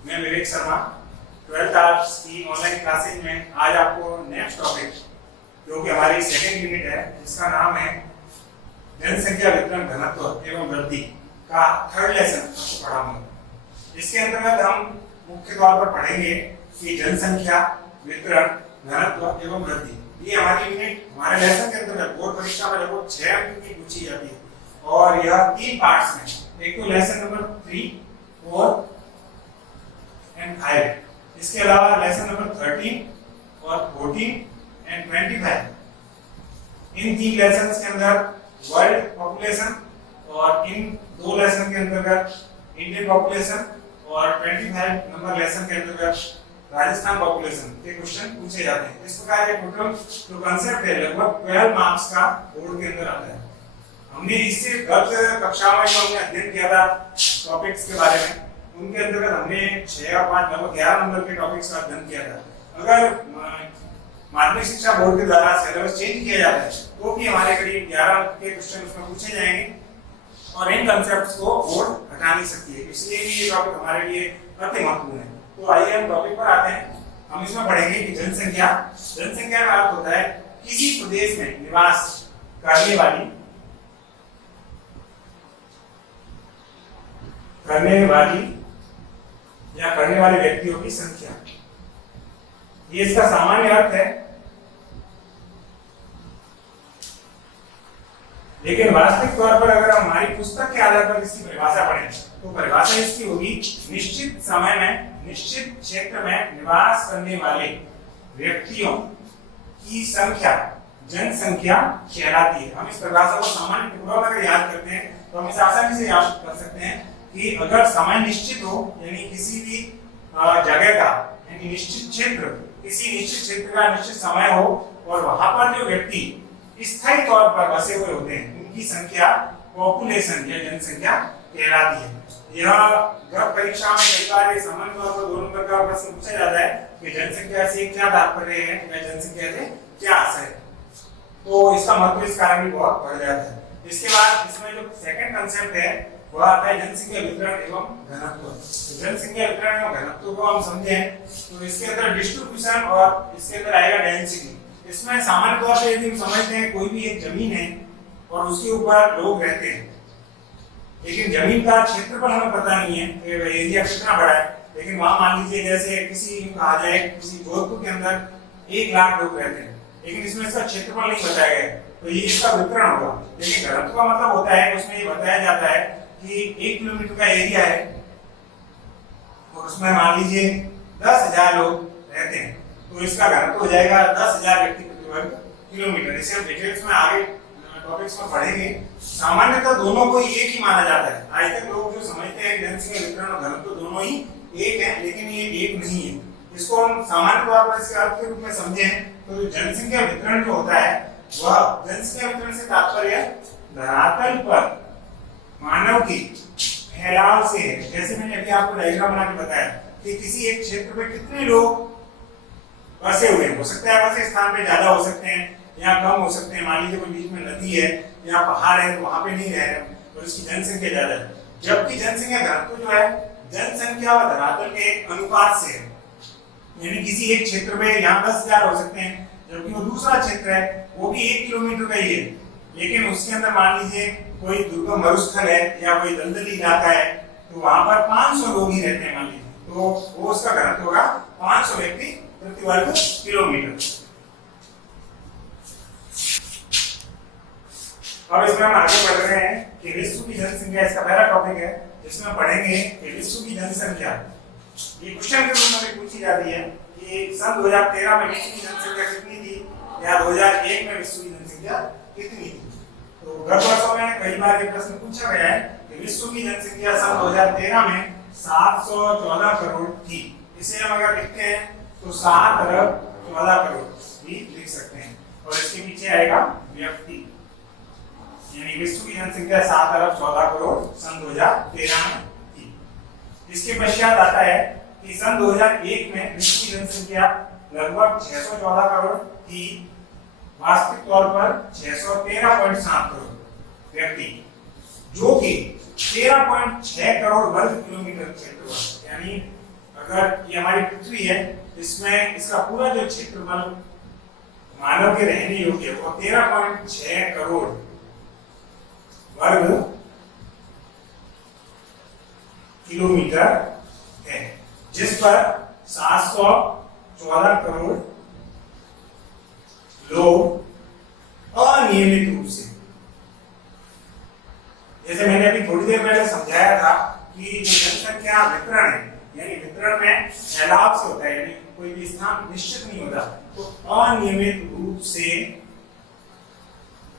मैं Vivek Sharma 12th arts की online classes में आज आपको नेक्स्ट टॉपिक जो कि हमारी सेकंड यूनिट है जिसका नाम है जनसंख्या वितरण घनत्व एवं वृद्धि का थर्ड लेसन आपको पढ़ाऊंगा। इसके अंतर्गत हम मुख्य तौर पर पढ़ेंगे कि जनसंख्या वितरण घनत्व एवं वृद्धि। ये हमारी यूनिट हमारे लेसन के अंतर्गत बोर्ड परीक्षा में लगभग 6 अंक की पूछी जाती है और यह 3 पार्ट्स में, एक तो लेसन नंबर 3, 4 एंड 5, इसके अलावा लेसन नंबर 13 और 14 एंड 25। इन 3 लेसन के अंदर वर्ल्ड पॉपुलेशन और इन 2 लेसन के अंतर्गत इंडियन पॉपुलेशन और 25 नंबर लेसन के अंतर्गत राजस्थान पॉपुलेशन के क्वेश्चन पूछे जाते हैं। इस प्रकार ये टोटल जो कांसेप्ट है लगभग 12 मार्क्स का बोर्ड के अंदर आता है। हमने इससे गत कक्षा में जो हमने अध्ययन किया था टॉपिक्स के बारे में, उनके अंतर्गत हमने 6 और 5 लगभग 11 नंबर के टॉपिक्स का अध्ययन किया था। अगर माध्यमिक शिक्षा बोर्ड के द्वारा सिलेबस चेंज किया जाता है तो भी हमारे करीब 11 के क्वेश्चन उसमें पूछे जाएंगे और इन कांसेप्ट्स को बोर्ड हटा नहीं सकती है, इसलिए भी ये टॉपिक हमारे लिए अति महत्वपूर्ण है। तो आइए हम टॉपिक पर आते हैं। हम इसमें पढ़ेंगे कि जनसंख्या का अर्थ होता है किसी प्रदेश में निवास करने वाले व्यक्तियों की संख्या। ये इसका सामान्य अर्थ है, लेकिन वास्तविक तौर पर अगर हम हमारी पुस्तक के आधार पर इसकी परिभाषा पढ़ें तो परिभाषा इसकी होगी निश्चित समय में निश्चित क्षेत्र में निवास करने वाले व्यक्तियों की संख्या जनसंख्या कहलाती है। हम इस परिभाषा को सामान्य टुकड़ों में अगर याद करते हैं तो हम इसे आसानी से याद कर सकते हैं कि अगर समय निश्चित हो यानी किसी भी जगह का यानी निश्चित क्षेत्र, किसी निश्चित क्षेत्र का निश्चित समय हो और वहां पर जो व्यक्ति स्थायी तौर पर बसे हुए होते हैं उनकी संख्या पॉपुलेशन या जनसंख्या कहलाती है। यह गत परीक्षा में कई बार ये सामान्य तौर पर 2 नंबर का प्रश्न पूछा जाता है कि जनसंख्या से क्या तात्पर्य है या जनसंख्या से क्या आशय है, तो इसका महत्व इस कारण भी बहुत बढ़ जाता है। इसके बाद इसमें जो सेकंड कांसेप्ट है वह आता है जनसंख्या वितरण एवं घनत्व। तो जनसंख्या वितरण एवं घनत्व को हम समझें तो इसके अंदर डिस्ट्रीब्यूशन और इसके अंदर आएगा डेंसिटी। इसमें सामान्य तौर पर यदि हम समझते हैं कोई भी एक जमीन है और उसके ऊपर लोग रहते हैं, लेकिन जमीन का क्षेत्रफल हमें पता नहीं है कि एरिया कितना बड़ा है, लेकिन वहां मान लीजिए जैसे किसी कहा जाए किसी जोधपुर के अंदर 1 लाख लोग रहते हैं, लेकिन इसमें इसका क्षेत्रफल नहीं बताया गया तो ये इसका वितरण होगा। लेकिन घनत्व का मतलब होता है उसमें ये बताया जाता है कि 1 किलोमीटर का एरिया है और उसमें मान लीजिए 10,000 लोग रहते हैं तो इसका घनत्व हो जाएगा 10,000 व्यक्ति प्रति वर्ग किलोमीटर। इसे हम डिटेल्स में आगे टॉपिक्स में पढ़ेंगे। सामान्यतः दोनों को एक ही माना जाता है। आज तक लोग जो समझते हैं जनसंख्या वितरण और घनत्व दोनों ही एक है, लेकिन ये एक नहीं है। इसको हम सामान्य तौर पर इसके अर्थ के रूप में समझें तो जनसंख्या वितरण जो होता है वह जनसंख्या वितरण से तात्पर्य धरातल पर मानव की फैलाव से है। जैसे मैंने अभी आपको डायग्राम बना के बताया कि किसी एक क्षेत्र में कितने लोग बसे हुए हैं, हो सकता है वैसे स्थान पे ज्यादा हो सकते हैं या कम हो सकते हैं। मान लीजिए कोई बीच में नदी है या पहाड़ है तो वहां पे नहीं रह रहे और उसकी जनसंख्या ज्यादा है, जबकि जनसंख्या घनत्व जो है जनसंख्या और धरातल के एक अनुपात से है। यानी किसी एक क्षेत्र में यहाँ 10,000 हो सकते हैं जबकि वो दूसरा क्षेत्र है वो भी 1 किलोमीटर का ही है, लेकिन उसके अंदर मान लीजिए कोई दुर्गम मरुस्थल है या कोई दलदली इलाका है तो वहां पर 500 लोग ही रहते हैं मान लीजिए, तो वो उसका घनत्व होगा 500 व्यक्ति प्रति वर्ग किलोमीटर। अब इसमें हम आगे बढ़ रहे हैं कि विश्व की जनसंख्या इसका पहला टॉपिक है जिसमें पढ़ेंगे कि विश्व की जनसंख्या। ये क्वेश्चन के रूप में पूछी जाती है कि सन 2013 में विश्व की जनसंख्या कितनी थी या 2001 में विश्व की जनसंख्या कितनी थी। तो गत वर्षों में कई बार ये प्रश्न पूछा गया है कि विश्व की जनसंख्या सन 2013 में 714 करोड़ थी। इसे हम अगर लिखते हैं तो 7 अरब 14 करोड़ भी लिख सकते हैं और इसके पीछे आएगा व्यक्ति, यानी विश्व की जनसंख्या 7 अरब 14 करोड़ सन 2013 में थी। इसके पश्चात आता है कि सन 2001 में विश्व की जनसंख्या लगभग 614 करोड़ थी, वास्तविक तौर पर 613.7 करोड़ व्यक्ति, जो कि 13.6 करोड़ वर्ग किलोमीटर क्षेत्रफल, यानी अगर ये हमारी पृथ्वी है, इसमें इसका पूरा जो क्षेत्रफल मानव के रहने योग्य वो 13.6 करोड़ वर्ग किलोमीटर है, जिस पर 714 करोड़ लोग अनियमित रूप से, जैसे मैंने अभी थोड़ी देर पहले समझाया था कि जो जनसंख्या वितरण है, यानी वितरण में फैलाव से होता है, यानी कोई भी स्थान निश्चित नहीं होता, तो अनियमित रूप से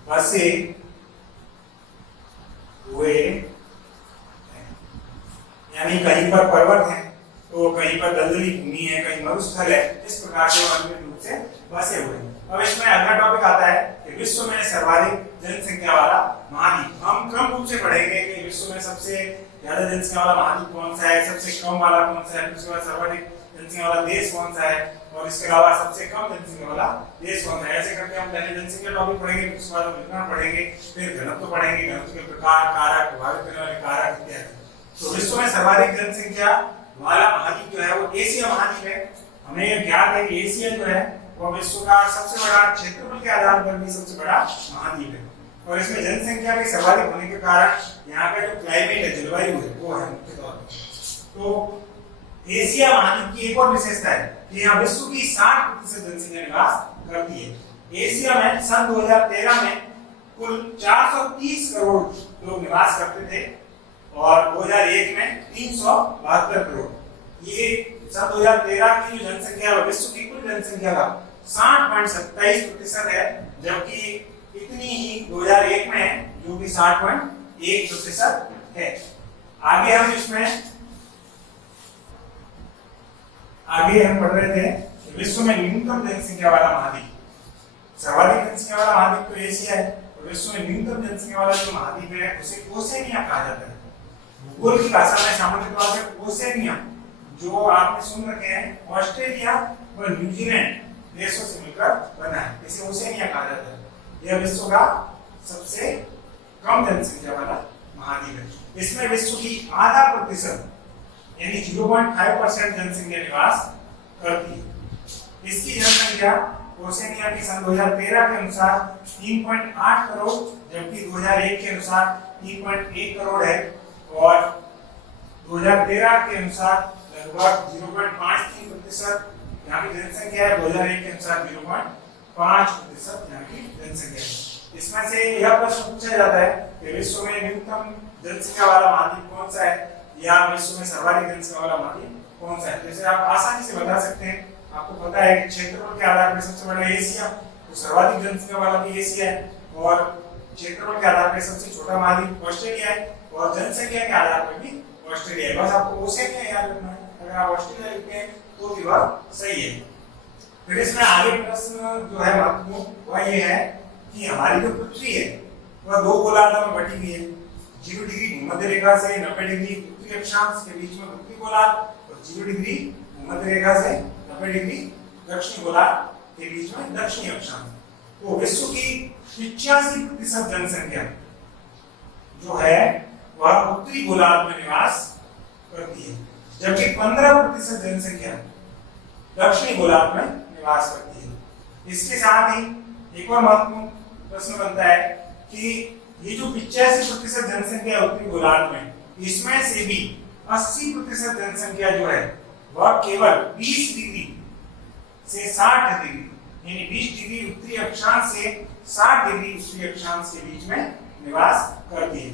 बसे हुए, यानी कहीं पर पर्वत है तो कहीं पर दलदली भूमि है, कहीं मरुस्थल है, इस प्रकार से अनियमित रूप से बसे हुए। अब इसमें अगला टॉपिक आता है कि विश्व में सर्वाधिक जनसंख्या वाला महाद्वीप। हम क्रम रूप से पढ़ेंगे कि विश्व में सबसे ज्यादा जनसंख्या वाला महाद्वीप कौन सा है, सबसे कम वाला कौन सा है, उसके बाद सर्वाधिक जनसंख्या वाला देश कौन सा है, और इसके अलावा सबसे कम जनसंख्या वाला देश कौन सा है। ऐसे करके हम पहले जनसंख्या टॉपिक पढ़ेंगे, उसके बाद वितरण पढ़ेंगे, फिर घनत्व पढ़ेंगे, घनत्व के प्रकार, कारक, प्रभावित करने वाले कारक इत्यादि। तो विश्व में सर्वाधिक जनसंख्या वाला महाद्वीप जो है वो एशिया महाद्वीप है। हमें ज्ञात है कि एशिया जो है वो विश्व का सबसे बड़ा, क्षेत्रफल के आधार पर भी सबसे बड़ा महाद्वीप है, और इसमें जनसंख्या के सर्वाधिक होने के कारण यहाँ का जो क्लाइमेट है, जलवायु है, वो है मुख्य तौर पर। तो एशिया महाद्वीप की एक और विशेषता है कि यहाँ विश्व की 60% जनसंख्या निवास करती है। एशिया में सन 2013 में कुल 430 करोड़ लोग निवास करते थे और 2001 में 372 करोड़। ये सन 2013 की जो जनसंख्या है विश्व की कुल जनसंख्या का 60.27% है, जबकि इतनी ही 2001 में है जो कि 60.1% है। आगे हम पढ़ रहे थे कि विश्व में न्यूनतम जनसंख्या वाला महाद्वीप, सर्वाधिक जनसंख्या वाला महाद्वीप तो एशिया है, और विश्व में न्यूनतम जनसंख्या वाला जो महाद्वीप है उसे ओसेनिया कहा जाता है। भूगोल की भाषा में सामान्य तौर पर ओसेनिया, जो आपने सुन रखे हैं, ऑस्ट्रेलिया और न्यूजीलैंड देशों से मिलकर बना है, इसे ओसेनिया कहा जाता है। यह विश्व का सबसे कम जनसंख्या वाला महाद्वीप है। इसमें विश्व की आधा प्रतिशत यानी 0.5% जनसंख्या निवास करती है। इसकी जनसंख्या ओसेनिया की सन 2013 के अनुसार 3.8 करोड़, जबकि 2001 के अनुसार 3.1 करोड़ है, और 2013 के अनुसार लगभग 0.53% यहाँ की जनसंख्या है, 2001 के अनुसार 0.5% यहाँ की जनसंख्या है। इसमें से यह प्रश्न पूछा जाता है कि विश्व में न्यूनतम जनसंख्या वाला महाद्वीप कौन सा है, या विश्व में सर्वाधिक जनसंख्या वाला महाद्वीप कौन सा है। जैसे आप आसानी से बता सकते हैं, आपको पता है कि क्षेत्रफल के आधार पर सबसे बड़ा एशिया, तो सर्वाधिक जनसंख्या वाला भी एशिया है, और क्षेत्रफल के आधार पर सबसे छोटा महाद्वीप ऑस्ट्रेलिया है, और जनसंख्या के आधार पर भी ऑस्ट्रेलिया है। बस आपको ओसेनिया याद रखना है, अगर आप ऑस्ट्रेलिया लिखते हैं तो भी वह सही है। फिर इसमें आगे प्रश्न जो है महत्वपूर्ण वह ये है कि हमारी जो पृथ्वी है वह दो गोलार्धों में बटी हुई है। 0 डिग्री भूमध्य रेखा से 90 डिग्री उत्तरी अक्षांश के बीच में उत्तरी गोलार्ध, और 0 डिग्री भूमध्य रेखा से 90 डिग्री दक्षिणी गोलार्ध के बीच में दक्षिणी अक्षांश। तो विश्व की 85% जनसंख्या जो है वह उत्तरी गोलार्ध में निवास करती है, जबकि 15% जनसंख्या दक्षिणी गोलार्ध में निवास करती है। इसके साथ ही एक और महत्वपूर्ण प्रश्न बनता है कि ये जो 85% जनसंख्या उत्तरी गोलार्ध में, इसमें से भी 80% जनसंख्या जो है वह केवल 20 डिग्री से 60 डिग्री, यानी 20 डिग्री उत्तरी अक्षांश से 60 डिग्री उत्तरी अक्षांश के बीच में निवास करती है।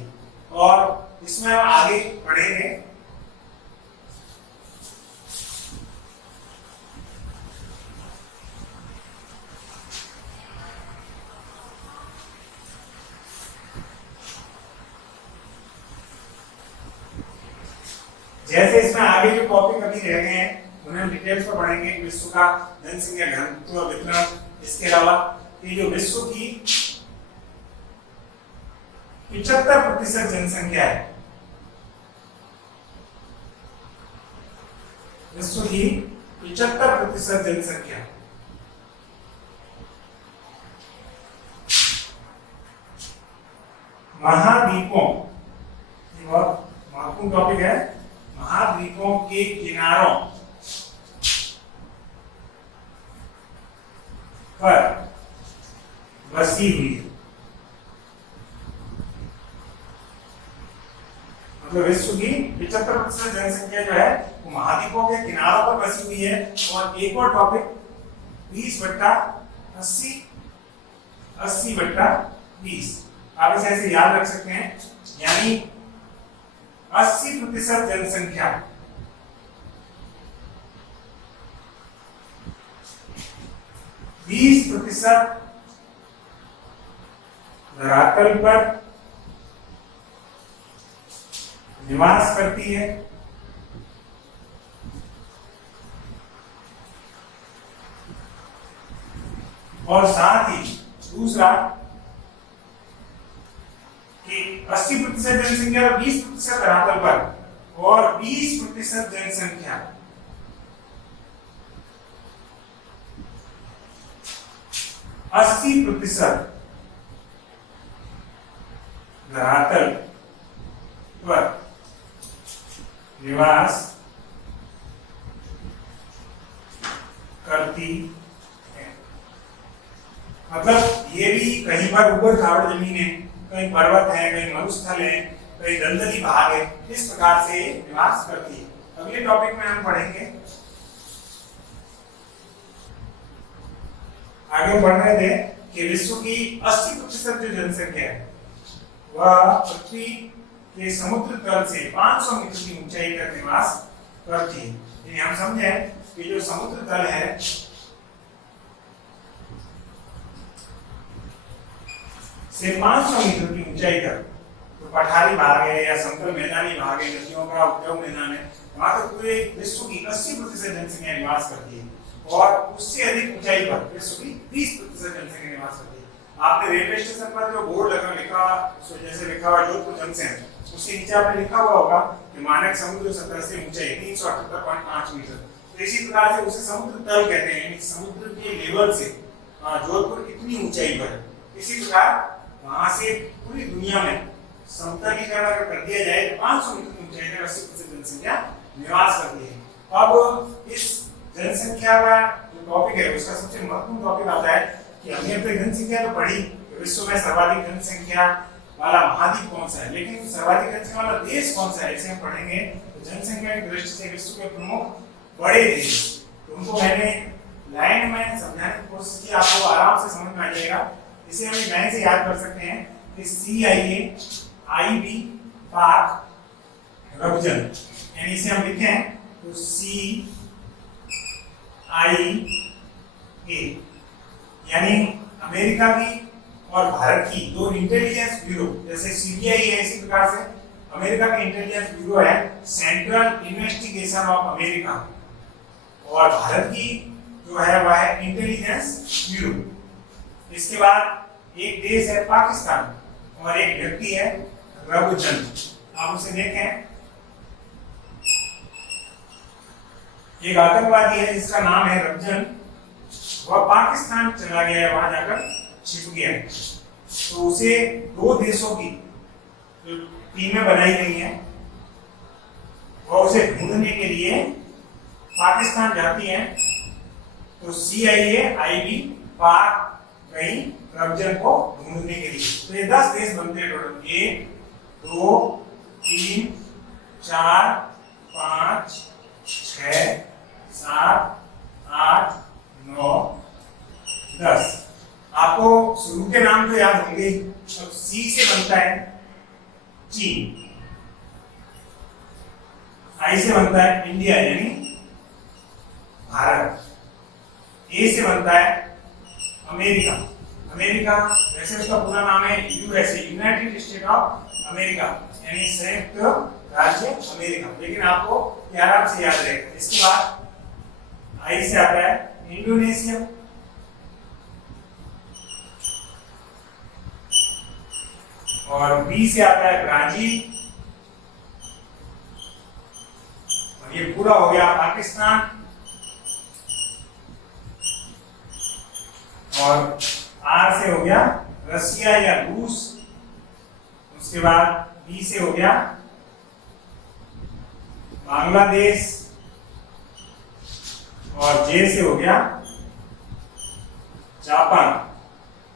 और इसमें हम आगे पढ़ेंगे जैसे इसमें आगे जो टॉपिक अभी रह गए हैं उन्हें हम डिटेल्स में पढ़ेंगे। विश्व का जनसंख्या घनत्व, वितरण, इसके अलावा ये जो विश्व की 75% जनसंख्या है, विश्व की 75% जनसंख्या महाद्वीपों, ये बहुत महत्वपूर्ण टॉपिक है, महाद्वीपों के किनारों पर बसी हुई है। मतलब विश्व की 75% जनसंख्या जो है वो महाद्वीपों के किनारों पर बसी हुई है। और एक और टॉपिक 20/80, 80/20, आप इसे ऐसे याद रख सकते हैं। यानी 80% जनसंख्या 20% धरातल पर निवास करती है और साथ ही दूसरा कि 80% जनसंख्या 20% धरातल पर और 20% जनसंख्या 80% धरातल पर निवास करती है। मतलब ये भी कहीं पर ऊपर खाड़ जमीन है, कहीं पर्वत है, कहीं मरुस्थल है, कहीं दलदली भाग है, इस प्रकार से निवास करती है। अगले टॉपिक में हम पढ़ेंगे, आगे बढ़ रहे थे कि विश्व की 80% जो जनसंख्या है वह पृथ्वी के समुद्र तल से 500 मीटर की ऊंचाई तक निवास करती है। यानी हम समझे कि जो समुद्र तल है से 500 मीटर की ऊंचाई तक, तो पठारी भाग है या समतल मैदानी भाग है, नदियों का उपयोग मैदान है, वहां तक पूरे विश्व की 80% जनसंख्या निवास करती है। और उससे अधिक ऊंचाई पर विश्व की 20% जनसंख्या निवास करती है। आपने रेलवे स्टेशन पर जो बोर्ड लिखा, जैसे लिखा हुआ जोधपुर जंक्शन, उसके नीचे आपने लिखा हुआ होगा कि मानक समुद्र सतह से ऊंचाई 378.5 मीटर। तो इसी प्रकार से उसे समुद्र तल कहते हैं, यानी समुद्र के लेवल से जोधपुर इतनी ऊंचाई पर। इसी प्रकार वहां से पूरी दुनिया में समतलीकरण अगर कर दिया जाए तो 500 मीटर की ऊंचाई तक 80% जनसंख्या निवास करती है। अब इस जनसंख्या का जो टॉपिक है उसका सबसे महत्वपूर्ण टॉपिक आता है कि हमने अब तक जनसंख्या तो पढ़ी, विश्व में सर्वाधिक जनसंख्या वाला महाद्वीप कौन सा है, लेकिन सर्वाधिक जनसंख्या वाला देश कौन सा है, इसे हम पढ़ेंगे। तो जनसंख्या की दृष्टि से विश्व के प्रमुख बड़े देश, तो उनको मैंने लाइन में समझाने की कोशिश की, आपको आराम से समझ में आ जाएगा। इसे हम एक लाइन से याद कर सकते हैं कि CIA, IB, पाक, रबजन, यानी इसे हम लिखें तो CIA, यानी अमेरिका की और भारत की दो इंटेलिजेंस ब्यूरो, जैसे CBI है इसी प्रकार से अमेरिका का इंटेलिजेंस ब्यूरो है सेंट्रल इन्वेस्टिगेशन ऑफ अमेरिका, और भारत की जो है वह है इंटेलिजेंस ब्यूरो। इसके बाद एक देश है पाकिस्तान और एक व्यक्ति है रबजन। आप उसे देखें, एक आतंकवादी है जिसका नाम है रबजन, वह पाकिस्तान चला गया है, वहां जाकर छिप गया है। तो उसे दो देशों की टीमें बनाई गई हैं और उसे ढूंढने के लिए पाकिस्तान जाती हैं। तो CIA, IB, पाक गई रबजन को ढूंढने के लिए। तो ये 10 देश बनते हैं टोटल, 1, 2, 3, 4, 5, 6, 7, 8, 9, 10। आपको शुरू के नाम तो याद होंगे। अब C से बनता है चीन, I से बनता है इंडिया यानी भारत, A से बनता है अमेरिका। अमेरिका वैसे उसका पूरा नाम है USA, United state of America, यानी संयुक्त राज्य अमेरिका, लेकिन आपको आराम से याद रहेगा। इसके बाद I से आता है इंडोनेशिया, और B से आता है ब्राजील, और ये पूरा हो गया पाकिस्तान, और R से हो गया रसिया या रूस। उसके बाद B से हो गया बांग्लादेश, और J से हो गया जापान।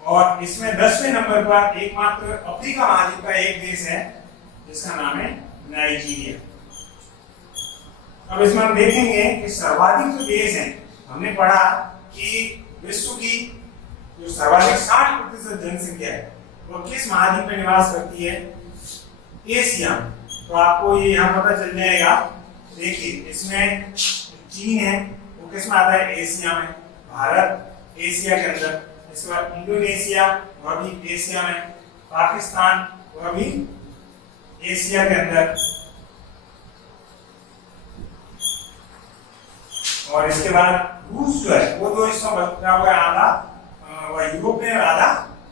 और इसमें 10वें नंबर पर एकमात्र अफ्रीका महाद्वीप का एक देश है जिसका नाम है नाइजीरिया। अब इसमें हम देखेंगे कि सर्वाधिक जो देश हैं, हमने पढ़ा कि विश्व की जो सर्वाधिक 60% जनसंख्या है वो किस महाद्वीप में निवास करती है? एशिया। तो आपको ये यहाँ पता चल जाएगा। देखिए इसमें चीन है वो किस में आता है? एशिया में। भारत एशिया के अंदर। इसके बाद इंडोनेशिया वह भी एशिया में। पाकिस्तान वह भी एशिया के अंदर। और इसके बाद रूस जो है वो जो इसमें बचा हुआ है आधा वह यूरोप में और आधा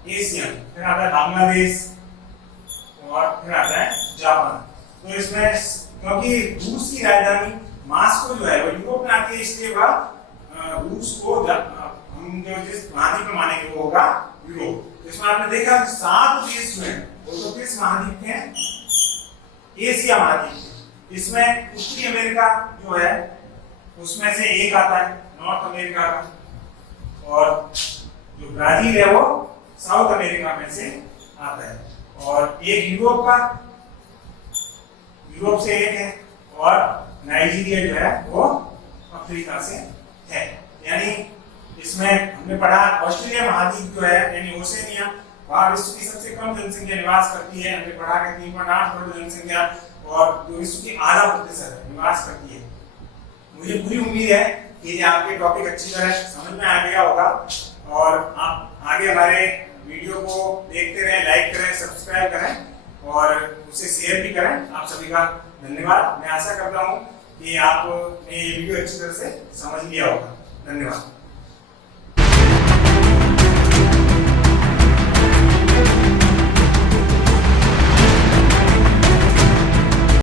एशिया में। फिर आता है बांग्लादेश और फिर आता है जापान। तो इसमें क्योंकि रूस की राजधानी मास्को जो है वो यूरोप में आती है, इसलिए वह रूस को हम जो जिस महाद्वीप में मानेंगे वो होगा यूरोप। इसमें आपने देखा 7 देश जो है वो तो किस महाद्वीप के हैं? एशिया महाद्वीप के। इसमें उत्तरी अमेरिका जो है उसमें से एक आता है नॉर्थ अमेरिका का, और जो ब्राजील है वो साउथ अमेरिका में से आता है, और एक यूरोप का, यूरोप से एक है, और नाइजीरिया जो है वो अफ्रीका से है। यानी इसमें हमने पढ़ा ऑस्ट्रेलिया महाद्वीप जो है यानी ओशनिया, वहां विश्व की सबसे कम जनसंख्या निवास करती है। हमने पढ़ा कि 3.8 करोड़ जनसंख्या और जो विश्व की आधा प्रतिशत निवास करती है। मुझे पूरी उम्मीद है कि ये आपके टॉपिक अच्छी तरह समझ में आ गया होगा, और आप आगे हमारे वीडियो को देखते रहें, लाइक करें, सब्सक्राइब करें और उसे शेयर भी करें। आप सभी का धन्यवाद। मैं आशा करता हूँ कि आपने ये वीडियो अच्छी तरह से समझ लिया होगा। धन्यवाद।